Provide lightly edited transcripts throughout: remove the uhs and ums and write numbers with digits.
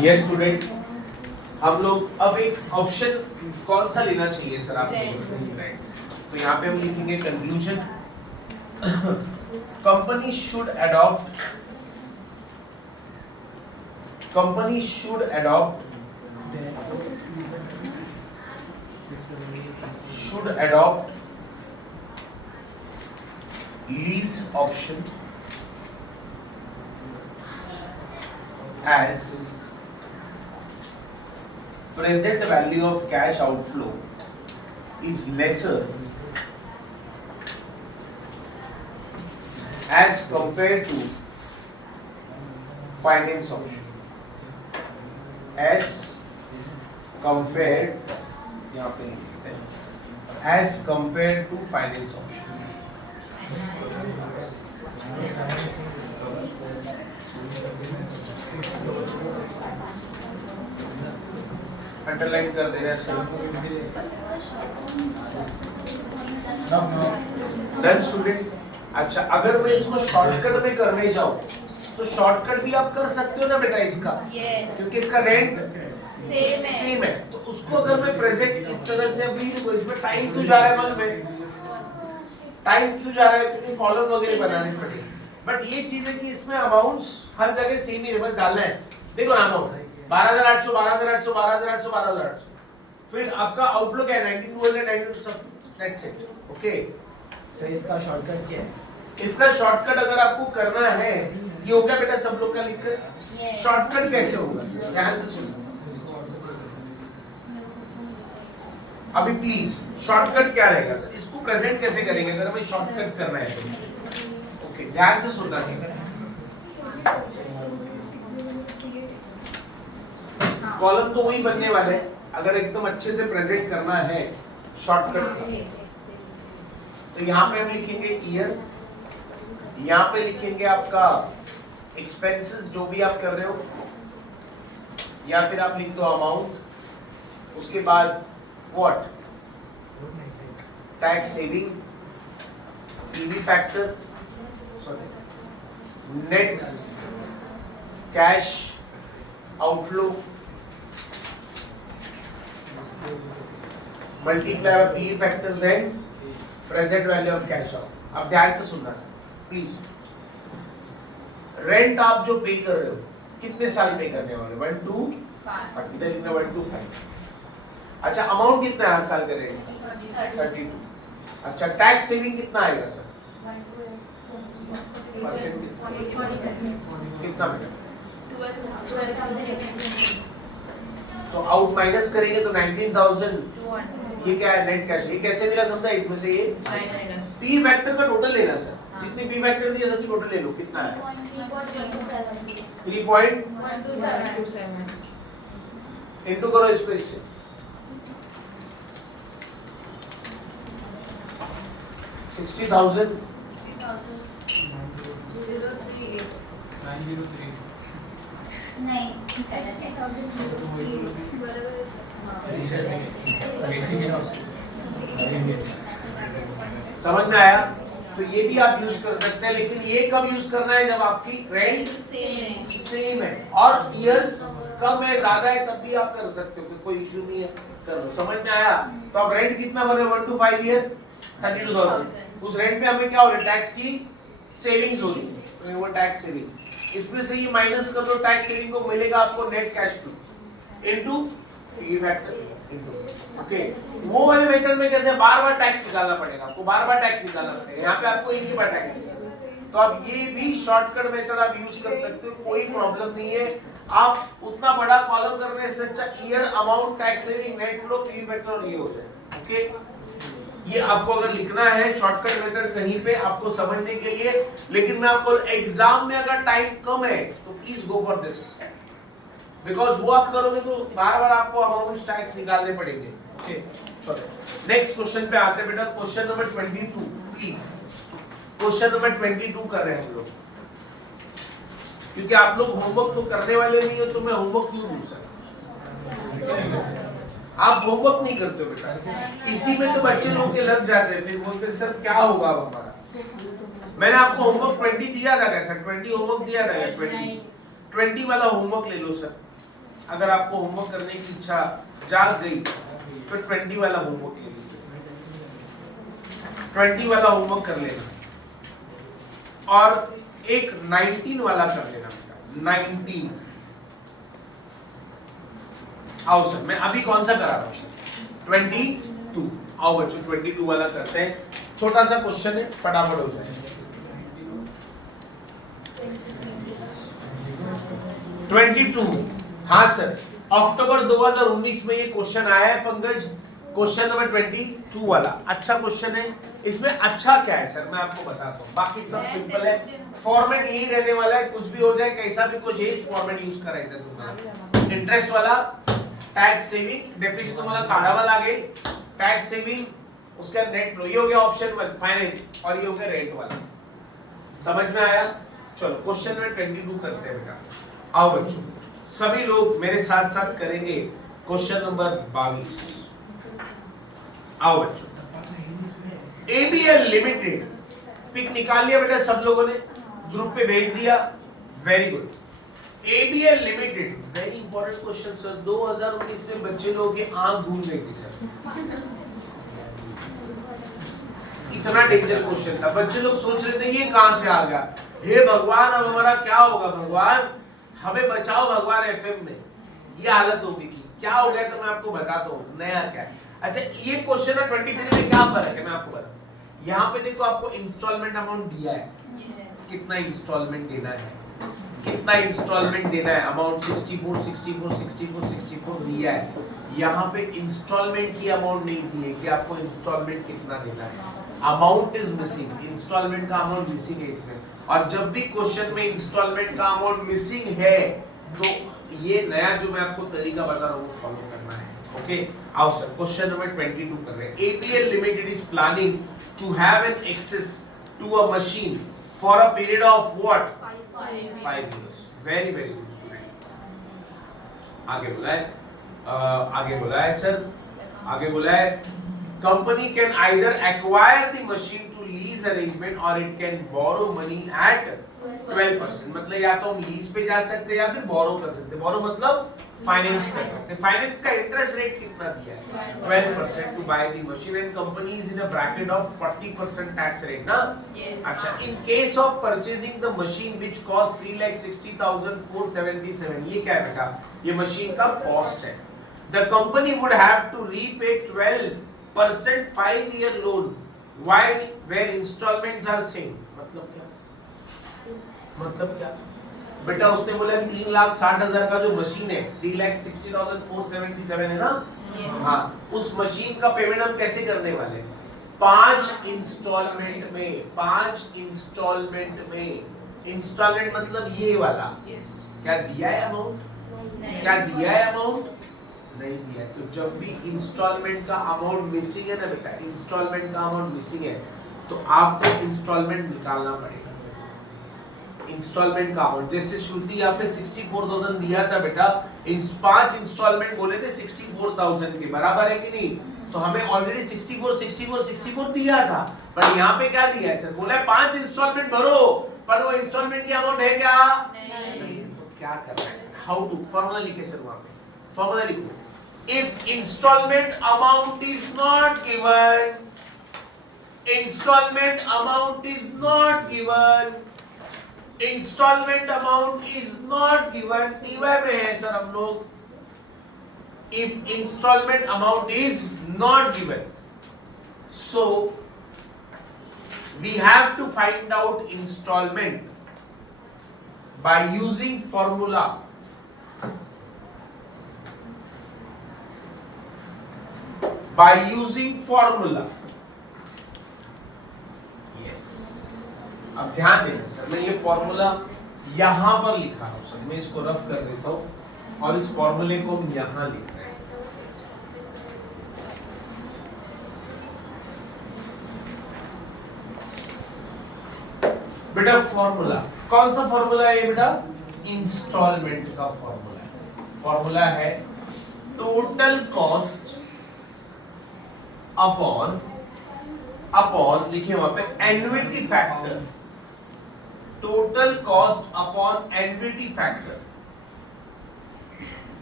Yes student, हम लोग अब एक ऑप्शन कौन सा लेना चाहिए सर आपको? तो यहाँ पे हम लिखेंगे conclusion. Company should adopt lease option as present value of cash outflow is lesser as compared to finance option, as compared, यहाँ पे लिखते हैं, as compared to finance option। Underline कर देना सर। Done student. अच्छा, अगर मैं इसको शॉर्टकट में करने जाऊं तो शॉर्टकट भी आप कर सकते हो ना बेटा इसका, क्योंकि इसका रेंट सेम है। तो उसको अगर मैं प्रेजेंट इस तरह से अभी तो इसमें टाइम क्यों जा रहा है मन में, टाइम क्यों जा रहा है, क्योंकि कॉलम वगैरह बनाने पड़ेंगे। बट ये चीज है कि इसमें अमाउंट्स हर जगह सेम ही बस डालना है। देखो ना अमाउंट 12,800 12,800 12,800 12,800, फिर आपका आउटलुक है 19,292 सब, दैट्स इट। ओके सर इसका शॉर्टकट क्या है? इसका शॉर्टकट अगर आपको करना है, ये हो गया बेटा सब लोग का लिखकर। शॉर्टकट कैसे होगा ध्यान से सुनो अभी प्लीज। शॉर्टकट क्या रहेगा सर, इसको प्रेजेंट कैसे करेंगे अगर हमें शॉर्टकट करना है तो? ओके ध्यान से सुनना सीखना। कॉलम तो वही बनने वाले हैं अगर एकदम अच्छे से प्रेजेंट करना है शॉर्टकट। तो यहाँ पे हम लिखेंगे ईयर, यहाँ पे लिखेंगे आपका एक्सपेंसेस जो भी आप कर रहे हो, या फिर आप लिख दो अमाउंट, उसके बाद what tax saving, PV factor, net cash outflow, multiply by PV factor, then present value of cash out. अब ध्यान से सुनना सर प्लीज। रेंट आप जो पे कर रहे हो कितने साल पे करने वाले? 1 to 5। अच्छा, अमाउंट कितना है हर साल का रेंट? 32। अच्छा, टैक्स सेविंग कितना आएगा सर? परसेंट कितना बेटा? तो आउट माइनस करेंगे तो 19,000। ये क्या है? Net cash. ये कैसे मिला समझा? इसमें से ये पी फैक्टर का टोटल लेना सर, जितनी पी फैक्टर दी है सबकी टोटल ले लो। कितना है? 3.127 इनटू करो इसको इससे। 60,000 समझ में आया? तो ये भी आप यूज कर सकते हैं, लेकिन ये कब यूज करना है? जब आपकी रेंट सेम है और ईयर्स कम है ज्यादा है, तब भी आप कर सकते हो, कोई इशू नहीं है, कर लो। समझ में आया? तो अब रेंट कितना भर रहे हो? 1 to 5 ईयर 32,000। उस रेंट पे हमें क्या हो रहा है? टैक्स की सेविंग्स हो रही है, तो वो टैक्स सेविंग। इसमें से ये माइनस कर दो, टैक्स सेविंग को मिलेगा आपको net cash flow into P factor into. Okay, वो वाले मेथड में कैसे बार बार टैक्स निकालना पड़ेगा आपको, बार बार टैक्स निकालना पड़ेगा। यहाँ पे आपको एक ही बार टैक्स निकालना। तो अब ये भी शॉर्टकट मेथड आप यूज कर सकते हो, कोई प्रॉब्लम नहीं है। आप उतना बड़ा कॉलम करने से अच्छा year, amount, tax saving, net flow, P factor और ये हो जाए। ओके, ये आपको अगर लिखना है शॉर्टकट मेथड कहीं पे आपको समझने के लिए, लेकिन मैं आपको एग्जाम में अगर टाइम कम है तो please go for this, because वो आप करोगे तो बार बार आपको अमाउंट टैक्स निकालने पड़ेंगे। ओके, चलो नेक्स्ट क्वेश्चन पे आते हैं बेटा। Question number 22 please. Question number 22 कर रहे हैं हम लोग, क्योंकि आप लोग होमवर्क तो करने वाले नहीं हो तो मैं होमवर्क क्यों दूं सर? आप होमवर्क नहीं करते हो बेटा, इसी में तो बच्चे लोग के लग जाते हैं, फिर बोलते सर क्या होगा अब हमारा। मैंने आपको होमवर्क 20 दिया था क्या सर? 20 होमवर्क दिया था क्या? 20 वाला होमवर्क ले लो सर। अगर आपको होमवर्क करने की इच्छा जाग गई तो 20 वाला होमवर्क ले लीजिए, 20 वाला होमवर्क कर लेना और एक 19 वाला कर लेना बेटा, 19। आओ सर, मैं अभी कौन सा करा रहा हूं सर? 22। आओ बच्चों 22 वाला करते हैं, छोटा सा क्वेश्चन है, फटाफट हो जाएगा। 22, हाँ सर, अक्टूबर 2019 में ये क्वेश्चन आया है पंकज, क्वेश्चन नंबर 22 वाला। अच्छा क्वेश्चन है, इसमें अच्छा क्या है सर मैं आपको बताता हूँ, बाकी सब सिंपल है, फॉर्मेट यही रहने वाला है, कुछ भी हो जाए कैसा भी कुछ यही फॉर्मेट यूज करायचं तुम्हाला। इंटरेस्ट वाला, टैक्स सेविंग, डेप्रिसिएशन तुम्हाला काढावा लागेल, टैक्स सेविंग, उसका नेट फ्लो, ये हो गया ऑप्शन 1 फाइनेंस, और ये हो गया रेंट वाला। समझ में आया? चलो क्वेश्चन नंबर 22 करते हैं बेटा। आओ बच्चों सभी लोग मेरे साथ साथ करेंगे क्वेश्चन नंबर 22। आओ बच्चों, ABL लिमिटेड, पिक निकाल लिया बेटा सब लोगों ने, ग्रुप पे भेज दिया, very good. ABL limited, very important question sir, 2019 में बच्चे लोगों की आंख घूम गई थी सर, इतना डेंजर क्वेश्चन था, बच्चे लोग सोच रहे थे ये कहां से आ गया, हे भगवान अब हमारा क्या होगा, भगवान हमें बचाओ भगवान, FM में ये हालत होती थी। क्या हो गया तो मैं आपको बताता हूँ नया क्या है। अच्छा ये क्वेश्चन है 23 में क्या फर्क है मैं आपको बताऊँ। यहाँ पे देखो आपको इंस्टॉलमेंट अमाउंट दिया है, कितना इंस्टॉलमेंट देना है, कितना इंस्टॉलमेंट देना है, अमाउंट 64 64 64 64 दिया है। यहाँ पे इंस्टॉलमेंट की अमाउंट नहीं दी है कि आपको इंस्टॉलमेंट कितना देना है, अमाउंट इज मिसिंग, इंस्टॉलमेंट का अमाउंट मिसिंग है इसमें। और जब भी क्वेश्चन में इंस्टॉलमेंट का अमाउंट मिसिंग है तो ये नया जो मैं आपको तरीका बता रहा हूँ वो फॉलो करना है। ओके आओ सर क्वेश्चन नंबर 22 कर रहे हैं। ABL limited is planning to have an access to a machine for a period of what 5 years। Very very good student. आगे बोला है सर, आगे बोला है company can either acquire the machine to lease arrangement or it can borrow money at 12%। मतलब या तो हम लीज पे जा सकते हैं या फिर बोरो कर सकते हैं, बोरो मतलब फाइनेंस कर सकते हैं। फाइनेंस का इंटरेस्ट रेट कितना दिया है 12% to by the machine and company is in a bracket of 40% tax rate ना। अच्छा in case of purchasing the machine which cost 3,60,477, ये क्या है बेटा, ये मशीन का कॉस्ट है। The company would have to repay 12% 5-year loan while where installments are same। मतलब क्या बेटा, उसने बोला 3,60,000 का जो मशीन है 3,60,477 है ना, हाँ उस मशीन का पेमेंट हम कैसे करने वाले हैं 5 इंस्टॉलमेंट में, 5 इंस्टॉलमेंट में। इंस्टॉलमेंट मतलब ये वाला, क्या दिया है अमाउंट, क्या दिया है अमाउंट नहीं दिया। तो जब भी इंस्टॉलमेंट का अमाउंट मिसिंग है ना बेटा, इंस्टॉलमेंट का अमाउंट मिसिंग है तो आपको इंस्टॉलमेंट निकालना पड़ेगा, इंस्टॉलमेंट का अमाउंट। जैसे श्रुति यहाँ पे 64,000 दिया था बेटा, 5 इंस्टॉलमेंट बोले थे 64,000 के बराबर है कि नहीं, तो हमें ऑलरेडी 64 64 64 दिया था, पर यहाँ पे क्या दिया है सर, बोला है 5 इंस्टॉलमेंट भरो, पर वो इंस्टॉलमेंट की अमाउंट है क्या नहीं, तो क्या करना है, हाउ टू, फॉर्मूला लिखे सर वहां पे, फॉर्मूला लिखो, if installment amount is not given, installment amount is not given, installment amount is not given, TY में है सर हम लोग, if installment amount is not given, so we have to find out installment by using formula। By using formula, yes। अब ध्यान देना sir, मैं ये formula यहां पर लिखा हूं सर, मैं इसको रफ कर देता हूं और इस फॉर्मूले को हम यहां लिख रहे हैं। बेटा फॉर्मूला कौन सा फॉर्मूला है बेटा, इंस्टॉलमेंट का फॉर्मूला है। फॉर्मूला है टोटल कॉस्ट अपॉन लिखे वहां पे annuity factor, total cost upon annuity factor.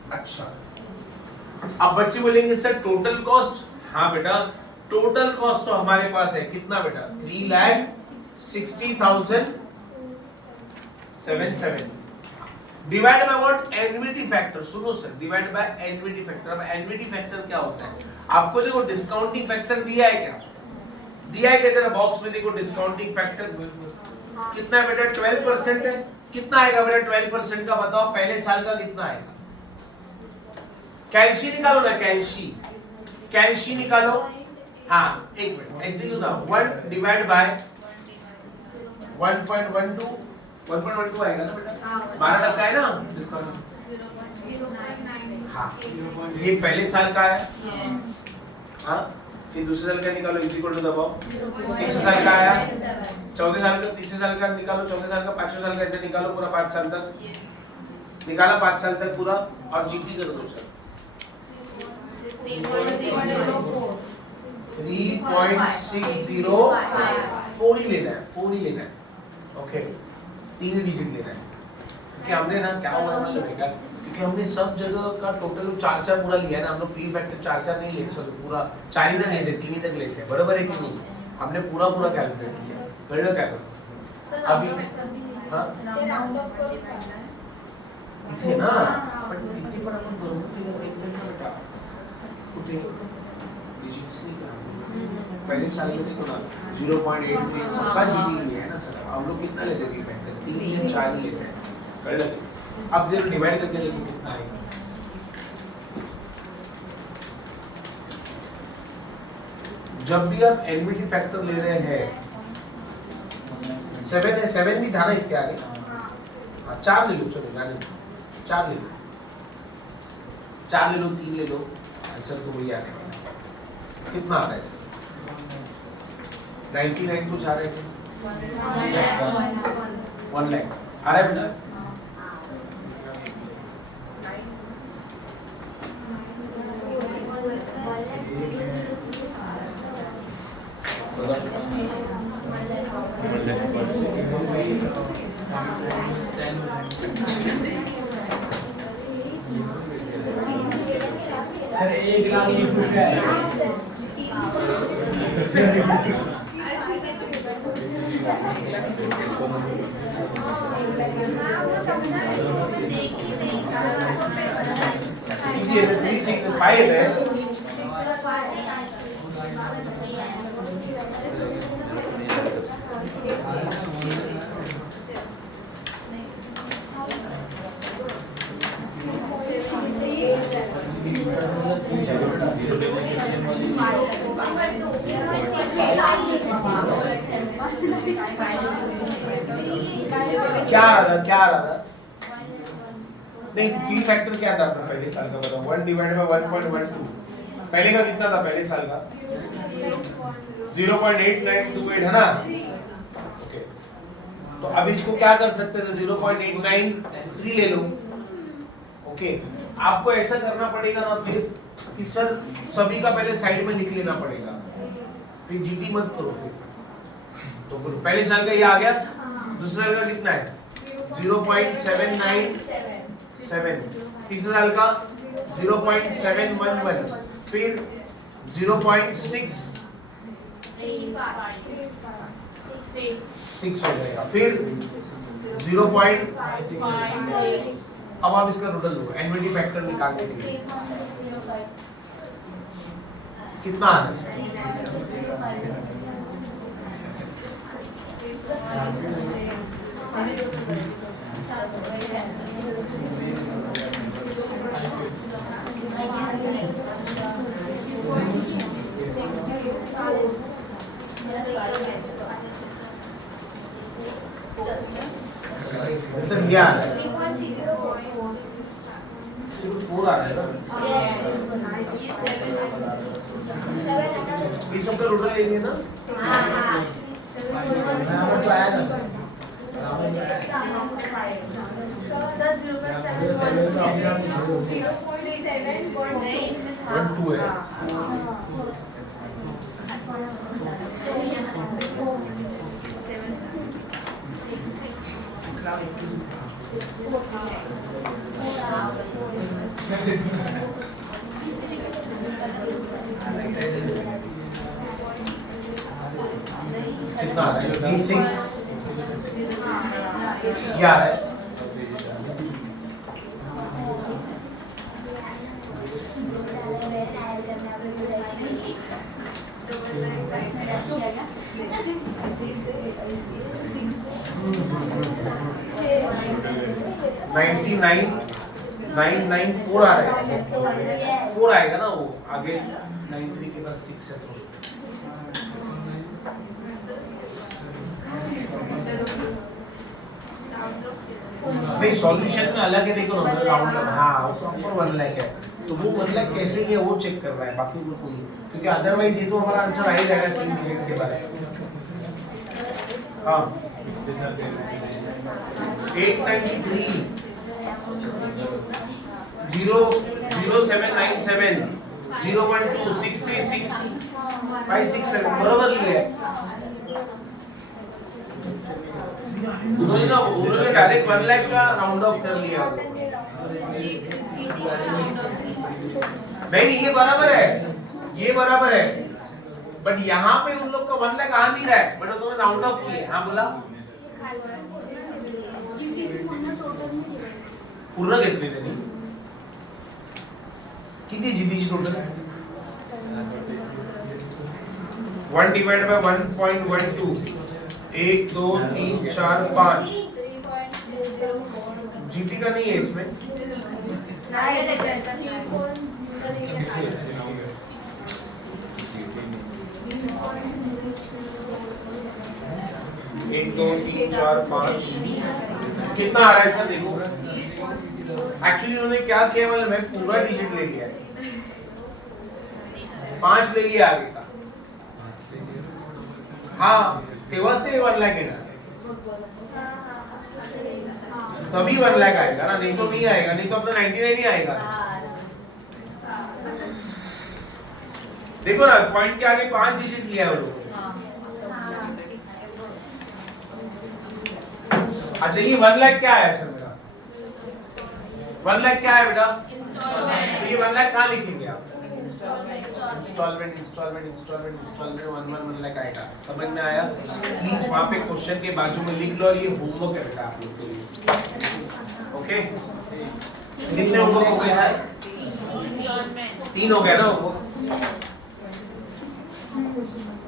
अच्छा, अब बच्चे बोलेंगे सर टोटल कॉस्ट, हाँ बेटा टोटल कॉस्ट तो हमारे पास है कितना बेटा 3,60,077 divide by what annuity factor. सुनो sir, divide by annuity factor. अब एन्युटी फैक्टर क्या होता है आपको देखो, डिस्काउंटिंग फैक्टर दिया है क्या, दिया है क्या जरा बॉक्स में देखो, डिस्काउंटिंग फैक्टर कितना है बेटा 12% है। कितना आएगा बेटा 12% का बताओ, पहले साल का कितना आएगा, कैल्शी निकालो ना, कैल्शी निकालो। हाँ एक मिनट ऐसे ही ना, 1 डिवाइड बाय 1.12 आएगा ना बेटा, 12% है ना डिस्काउंट। हाँ ये पहले साल का है, हाँ फिर दूसरे साल का निकालो, इसी को दबाओ, तीसरे साल का आया, चौथे साल का, तीसरे साल का निकालो, चौथे साल का, पांचवें साल का, ऐसे निकालो पूरा 5 साल तक निकाला, 5 साल तक पूरा, और जीटी कर दो सर 3.604 ही लेना है, 4 ही लेना है, ओके 3 डिजिट लेना है, क्योंकि हमने ना क्या हुआ मतलब बेटा, क्योंकि हमने सब जगह का टोटल 4 पूरा लिया है ना, हम लोग पी फैक्टर 4 नहीं लेते, सर पूरा 4 ही तक लेते, 3 ही तक लेते हैं, बराबर है कि नहीं, हमने पूरा कैलकुलेट किया, बराबर क्या करो अभी, हाँ इथे ना पण किती पण आपण बरोबर फिगर घेतले ना बेटा, कुठे डिजिट्स नहीं करना, पहले साल में देखो ना 0.83 सबका जीटी लिया है ना सर, हम लोग कितना लेते हैं फैक्टर 3 या 4 ही लेते हैं, कर लगे। अब जब डिवाइड करके देखो कितना आएगा, जब भी आप एन्युटी फैक्टर ले रहे हैं 7 है, 7 भी था ना इसके आगे, हाँ 4 ले लो, चलो जाने 4 ले लो, 4 ले लो, 3 ले लो, आंसर तो वही आने वाला है। कितना आ रहा है 99 कुछ आ रहा है, 1 लाख आ रहा है बेटा, सर 1,01,000 रुपया है। ये 365 है, क्या आ रहा था नहीं, पी फैक्टर क्या था आपका पहले साल का बताओ, 1 डिवाइड बाय 1.12, पहले का कितना था पहले साल का 0.8928 है ना, ओके तो अब इसको क्या कर सकते थे 0.893 ले लो, ओके आपको ऐसा करना पड़ेगा ना फिर कि सर सभी का पहले साइड में लिख लेना पड़ेगा, फिर जीटी मत करो फिर, तो पहले साल का ये आ गया, दूसरे साल का कितना है 0.797, तीसरे साल का 0.711, फिर 0.6 हो जाएगा, फिर 0. अब आप इसका टोटल लो, एन्युटी फैक्टर निकालने के लिए कितना आ रहा है, सर ये आ रहा है 4 आ रहा है ना, ये सब का टोटल लेंगे ना, तो आया ना सर 1.2 है, कितना आ रहा है? D6 क्या है? नाइनटी नाइन 994 आ रहा है, 4 आएगा ना वो आगे 93 के पास 6 है तो नहीं सॉल्यूशन में अलग है, देखो ना राउंड हाँ प्रॉपर 1 लाख है तो वो 1 लाख कैसे है वो चेक कर रहा है, बाकी को कोई, क्योंकि अदरवाइज ये तो हमारा आंसर आ ही जाएगा 3 डिजिट के बारे में। हाँ 893 0797 012 636 567 बरोबर लिया उन्होंने डायरेक्ट 1 लाख का राउंड ऑफ कर लिया। नहीं ये बराबर है, ये बराबर है, बट यहाँ पे उन लोग का 1 लाख आ नहीं रहा है, बट उन्होंने राउंड ऑफ किया। हाँ बोला पूर्ण घेतले त्यांनी किती जीबीची टोटल 1 डिवाइड बाय 1.12 1 2 3 4 5 जीबी का नहीं है इसमें एक दो तीन चार पाँच कितना आ रहा है सर देखो। एक्चुअली उन्होंने क्या किया मतलब मैं पूरा डिजिट ले लिया 5 ले लिया आगे का। हाँ तेव्हाच ते 1 लाख येणार तभी 1 लाख आएगा ना, नहीं तो नहीं आएगा, नहीं तो अपना 99 ही आएगा। देखो ना पॉइंट के आगे 5 डिजिट लिया है वो लोग। अच्छा ये 1 लाख क्या है सर मेरा 1 लाख क्या है बेटा? ये 1 लाख कहाँ लिखेंगे आप? Instalment instalment instalment instalment 1 lakh आएगा। समझ में आया? प्लीज वहाँ पे क्वेश्चन के बाजू में लिख लो और ये होमवर्क है बेटा आप लोग के लिए। ओके कितने होमवर्क हो गए सर? 3 हो गया ना होमवर्क।